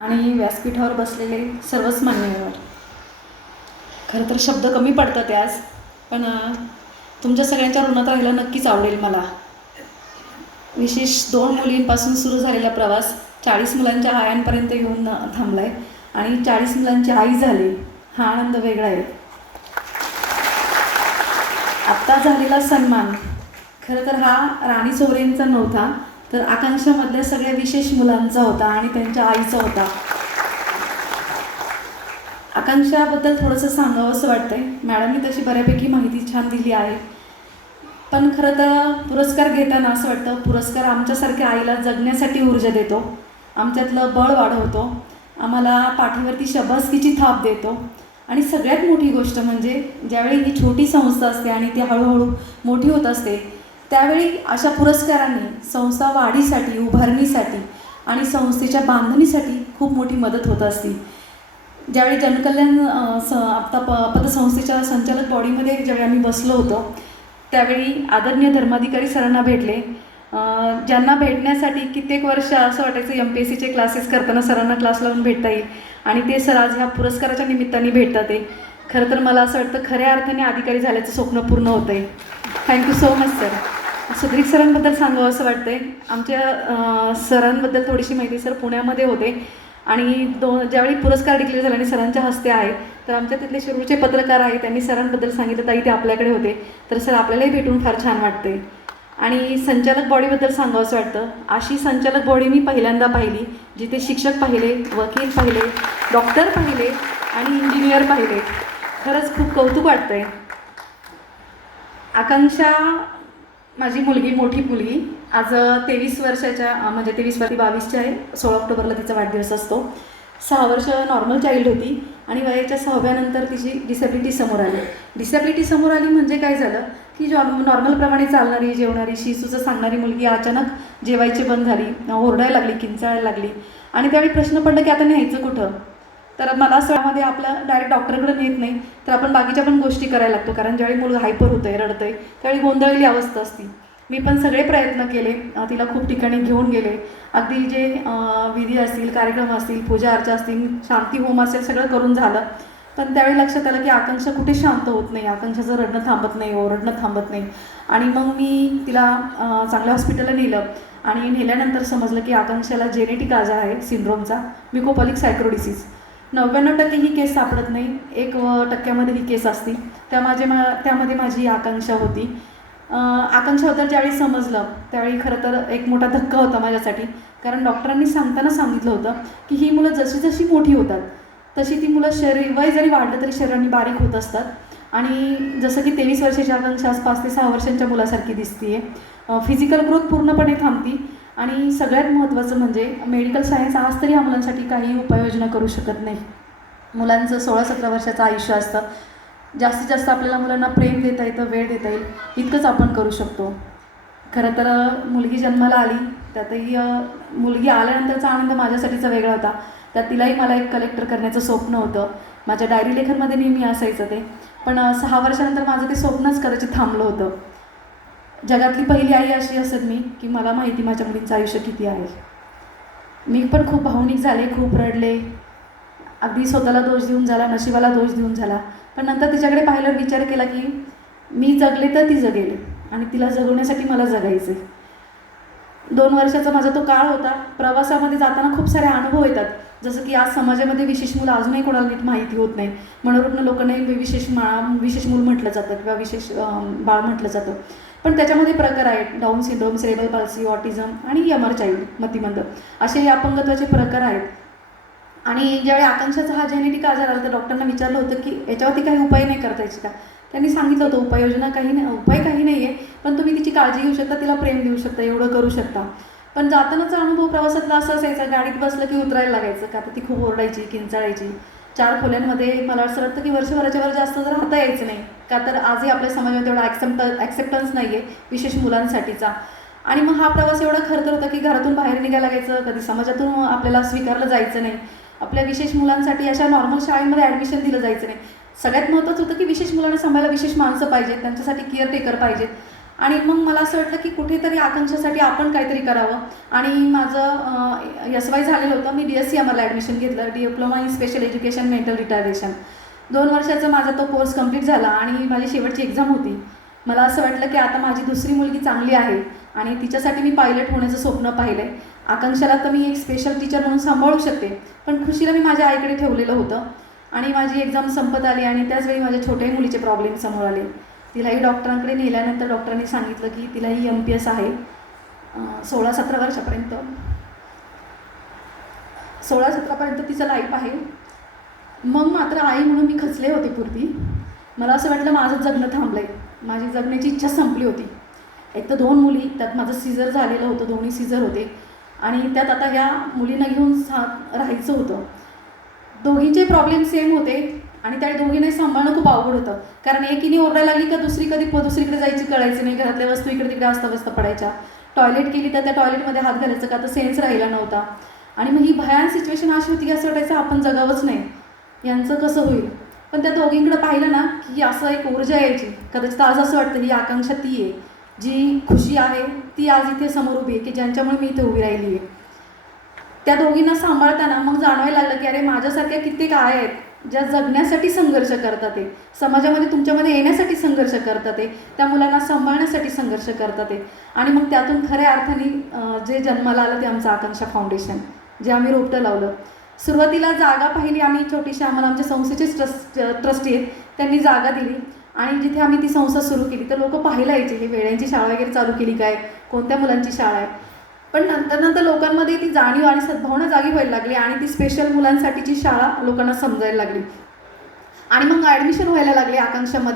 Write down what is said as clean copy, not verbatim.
आणि व्यासपीठावर बसलेले सर्वच मान्यवर. खरं तर शब्द कमी पडतात आज, पण तुमच्या सगळ्यांच्या ऋणात राहायला नक्कीच आवडेल मला. विशेष 2 मुलींपासून सुरू झालेला प्रवास 40 मुलांच्या आयांपर्यंत येऊन थांबला आहे आणि 40 मुलांची आई झाली, हा आनंद वेगळा आहे. आत्ता झालेला सन्मान खरं तर हा राणी चोरेंचा नव्हता, तर आकांक्षामधल्या सगळ्या विशेष मुलांचा होता आणि त्यांच्या आईचा होता. आकांक्षाबद्दल थोडंसं सांगावं असं वाटतंय. मॅडमनी तशी बऱ्यापैकी माहिती छान दिली आहे, पण खरं तर पुरस्कार घेताना असं वाटतं पुरस्कार आमच्यासारख्या आईला जगण्यासाठी ऊर्जा देतो, आमच्यातलं बळ वाढवतो, आम्हाला पाठीवरती शाबासकीची थाप देतो. आणि सगळ्यात मोठी गोष्ट म्हणजे ज्यावेळी ही छोटी संस्था असते आणि ती हळूहळू मोठी होत असते, त्यावेळी अशा पुरस्कारांनी संस्था वाढीसाठी, उभारणीसाठी आणि संस्थेच्या बांधणीसाठी खूप मोठी मदत होत असते. ज्यावेळी जनकल्याण पतसंस्थेच्या संचालक बॉडीमध्ये ज्यावेळी आम्ही बसलो होतो, त्यावेळी आदरणीय धर्माधिकारी सरांना भेटले, ज्यांना भेटण्यासाठी कित्येक वर्ष असं वाटायचं MPSCचे क्लासेस करताना सरांना क्लास लावून भेटता येईल आणि ते सर आज ह्या पुरस्काराच्या निमित्ताने भेटतात. ते खरं तर मला असं वाटतं खऱ्या अर्थाने अधिकारी झाल्याचं स्वप्न पूर्ण होतं आहे. Thank you so much sir. Sudrik सरांबद्दल सांगावं असं वाटतं आहे. आमच्या सरांबद्दल थोडीशी माहिती. सर पुण्यामध्ये होते आणि ज्यावेळी पुरस्कार डिक्लेअर झाला आणि सरांच्या हस्ते आहे, तर आमच्या तिथले शिरूरचे पत्रकार आहे, त्यांनी सरांबद्दल सांगितलं ताई ते आपल्याकडे होते, तर सर आपल्यालाही भेटून फार छान वाटते. आणि संचालक बॉडीबद्दल सांगावं असं वाटतं, अशी संचालक बॉडी मी पहिल्यांदा पाहिली जिथे शिक्षक पाहिले, वकील पाहिले, डॉक्टर पाहिले आणि इंजिनियर पाहिले. खरंच खूप कौतुक वाटतं आहे. आकांक्षा माझी मुलगी, मोठी मुलगी, आज 23 वर्षाच्या, म्हणजे 23-22ची आहे. 16 ऑक्टोबरला तिचा वाढदिवस असतो. 6 वर्ष नॉर्मल चाइल्ड होती आणि वयाच्या 6व्यानंतर तिची डिसेबिलिटी समोर आली. डिसेबिलिटी समोर आली म्हणजे काय झालं की नॉर्मलप्रमाणे चालणारी, जेवणारी, शिसूचं सांगणारी मुलगी अचानक जेवायची बंद झाली, ओरडायला लागली, किंचाळायला लागली. आणि त्यावेळी प्रश्न पडला की आता न्यायचं कुठं. तर मला असं आपलं डायरेक्ट डॉक्टरकडे नेत नाही, तर आपण बाकीच्या पण गोष्टी करायला लागतो, कारण ज्यावेळी मुलगा हायपर होतं आहे, रडतं आहे, त्यावेळी गोंधळलेली अवस्था असते. मी पण सगळे प्रयत्न केले, तिला खूप ठिकाणी घेऊन गेले. अगदी जे विधी असतील, कार्यक्रम असतील, पूजा अर्चा असतील, शांती होम असेल, सगळं करून झालं. पण त्यावेळी लक्षात आलं की आकांक्षा कुठे शांत होत नाही, आकांक्षाचं रडणं थांबत नाही, ओरडणं थांबत नाही. आणि मग मी तिला चांगल्या हॉस्पिटलला नेलं आणि नेल्यानंतर समजलं की आकांक्षाला जेनेटिक आजार आहे, सिंड्रोमचा, म्युकोपॉलिक सायक्रोडिसीज. 99% ही केस सापडत नाही, 1% ही केस असती. त्यामध्ये माझी आकांक्षा होती. आकांक्षाबद्दल ज्यावेळी समजलं त्यावेळी खरं तर एक मोठा धक्का होता माझ्यासाठी, कारण डॉक्टरांनी सांगताना सांगितलं होतं की ही मुलं जशी जशी मोठी होतात तशी ती मुलं वय जरी वाढलं तरी शरीराने बारीक होत असतात. आणि जसं की 23 वर्षाची आकांक्षा आज 5 ते 6 वर्षांच्या मुलासारखी दिसते आहे. फिजिकल ग्रोथ पूर्णपणे थांबती. आणि सगळ्यात महत्त्वाचं म्हणजे मेडिकल सायन्स आज तरी या मुलांसाठी काही उपाययोजना करू शकत नाही. मुलांचं 16-17 वर्षाचं आयुष्य असतं. जास्तीत जास्त आपल्याला मुलांना प्रेम देता येतं, वेळ देता येईल, इतकंच आपण करू शकतो. खरं तर मुलगी जन्माला आली, त्यातही मुलगी आल्यानंतरचा आनंद माझ्यासाठीचा वेगळा होता. त्यात तिलाही मला एक कलेक्टर करण्याचं स्वप्न होतं. माझ्या डायरी लेखनमध्ये नेहमी असायचं ते, पण 6 वर्षानंतर माझं ते स्वप्नच कदाचित थांबलं होतं. जगातली पहिली आई अशी असेल मी की मला माहिती माझ्या मुलींचं आयुष्य किती आहे. मी पण खूप भावनिक झाले, खूप रडले, अगदी स्वतःला दोष देऊन झाला, नशिबाला दोष देऊन झाला. पण नंतर तिच्याकडे पाहिल्यावर विचार केला की मी जगले तर ती जगेल आणि तिला जगवण्यासाठी मला जगायचं आहे. 2 वर्षाचा माझा तो काळ होता. प्रवासामध्ये जाताना खूप सारे अनुभव येतात, जसं की आज समाजामध्ये विशेष मुलं अजूनही कोणाला नीट माहिती होत नाही. मनोरुग्ण लोकांनाही विशेष मूल म्हटलं जातं किंवा विशेष बाळ म्हटलं जातं. पण त्याच्यामध्ये प्रकार आहेत. Down syndrome, cerebral palsy, autism आणि यमर चाइल्ड, मतिमंद, असे हे अपंगत्वाचे प्रकार आहेत. आणि ज्यावेळी आकांक्षाचा हा जेनेटिक आजार आला तर डॉक्टरांना विचारलं होतं की याच्यावरती काही उपाय नाही करता यायचे का. त्यांनी सांगितलं होतं उपाययोजना काही नाही, उपाय काही नाही आहे, पण तुम्ही तिची काळजी घेऊ शकता, तिला प्रेम देऊ शकता, एवढं करू शकता. पण जातानाचा अनुभव प्रवासातला असा असायचा, गाडीत बसलं की उतरायला लागायचं, का तर ती खूप ओरडायची, किंचाळायची. 4 खोल्यांमध्ये मला असं वाटतं की वर्षभराच्या वर जास्त राहता यायचं नाही, का तर आजही आपल्या समाजामध्ये एवढा ॲक्सेप्टन्स नाही आहे विशेष मुलांसाठीचा. आणि मग हा प्रवास एवढा खरतर होता की घरातून बाहेर निघायला लागायचं, कधी समाजातून आपल्याला स्वीकारलं जायचं नाही. आपल्या विशेष मुलांसाठी अशा नॉर्मल शाळेमध्ये ॲडमिशन दिलं जायचं नाही. सगळ्यात महत्त्वाचं होतं की विशेष मुलांना सांभाळायला विशेष माणसं पाहिजेत, त्यांच्यासाठी केअरटेकर पाहिजेत. आणि मग मला असं वाटलं की कुठेतरी आकांक्षासाठी आपण काहीतरी करावं. आणि माझं SY झालेलं होतं. मी DSCMRला ॲडमिशन घेतलं, diploma in special education mental retardation. 2 वर्षाचा माझा तो कोर्स कंप्लीट झाला आणि माझी शेवटची एक्झाम होती. मला असं वाटलं की आता माझी दुसरी मुलगी चांगली आहे आणि तिच्यासाठी मी पायलट होण्याचं स्वप्न पाहिलं आहे. आकांक्षाला तर मी एक स्पेशल टीचर म्हणून सांभाळू शकते, पण खुशीला मी माझ्या आईकडे ठेवलेलं होतं. आणि माझी एक्झाम संपत आली आणि त्याचवेळी माझ्या छोट्याही मुलीचे प्रॉब्लेम समोर आले. तिलाही डॉक्टरांकडे नेल्यानंतर डॉक्टरांनी सांगितलं की तिलाही MPS आहे. 16-17 वर्षापर्यंत 16-17पर्यंत तिचं लाईफ आहे. मग मात्र आई म्हणून मी खचले होते पूर्वी. मला असं वाटलं माझं जगणं थांबलं आहे, माझी जगण्याची इच्छा संपली होती. एक तर 2 मुली, त्यात माझं सीझर झालेलं होतं, दोन्ही सीझर होते आणि त्यात आता ह्या मुलींना घेऊन राहायचं होतं. दोघींचे प्रॉब्लेम सेम होते आणि त्या दोघींनाही सांभाळणं खूप अवघड होतं. कारण एकीने ओरडायला लागली का दुसरीकडे जायची कळायची नाही. घरातल्या वस्तू इकडे तिकडे अस्ताव्यस्त पडायच्या. टॉयलेट केली तर त्या टॉयलेटमध्ये हात घालायचं का तर सेन्स राहिला नव्हता. आणि मग ही भयान सिच्युएशन अशी होती की असं वाटायचं आपण जगावंच नाही, यांचं कसं होईल. पण त्या दोघींकडे पाहिलं ना की असं एक ऊर्जा यायची. कदाचित आज असं वाटतं ही आकांक्षा ती आहे, जी खुशी आहे ती आज इथे समोर उभी आहे, की ज्यांच्यामुळे मी इथे उभी राहिली आहे. त्या दोघींना सांभाळताना मग जाणवायला लागलं की अरे माझ्यासारख्या कित्येक आया आहेत ज्या जगण्यासाठी संघर्ष करतात आहे, समाजामध्ये तुमच्यामध्ये येण्यासाठी संघर्ष करतात आहे, त्या मुलांना सांभाळण्यासाठी संघर्ष करतात आहे. आणि मग त्यातून खऱ्या अर्थाने जे जन्माला आलं ते आमचं आकांक्षा फाउंडेशन, जे आम्ही रोपटं लावलं. सुरुवातीला जागा पाहिली आम्ही छोटीशी, आम्हाला आमच्या संस्थेचेच ट्रस्टी आहेत, त्यांनी जागा दिली आणि जिथे आम्ही ती संस्था सुरू केली तर लोक पाहायला यायचे हे वेड्यांची शाळा वगैरे चालू केली काय, कोणत्या मुलांची शाळा आहे. पण नंतर लोकांमध्ये ती जाणीव आणि सद्भावना जागी व्हायला लागली आणि ती स्पेशल मुलांसाठीची शाळा लोकांना समजायला लागली आणि मग ॲडमिशन व्हायला लागली आकांक्षामध्ये.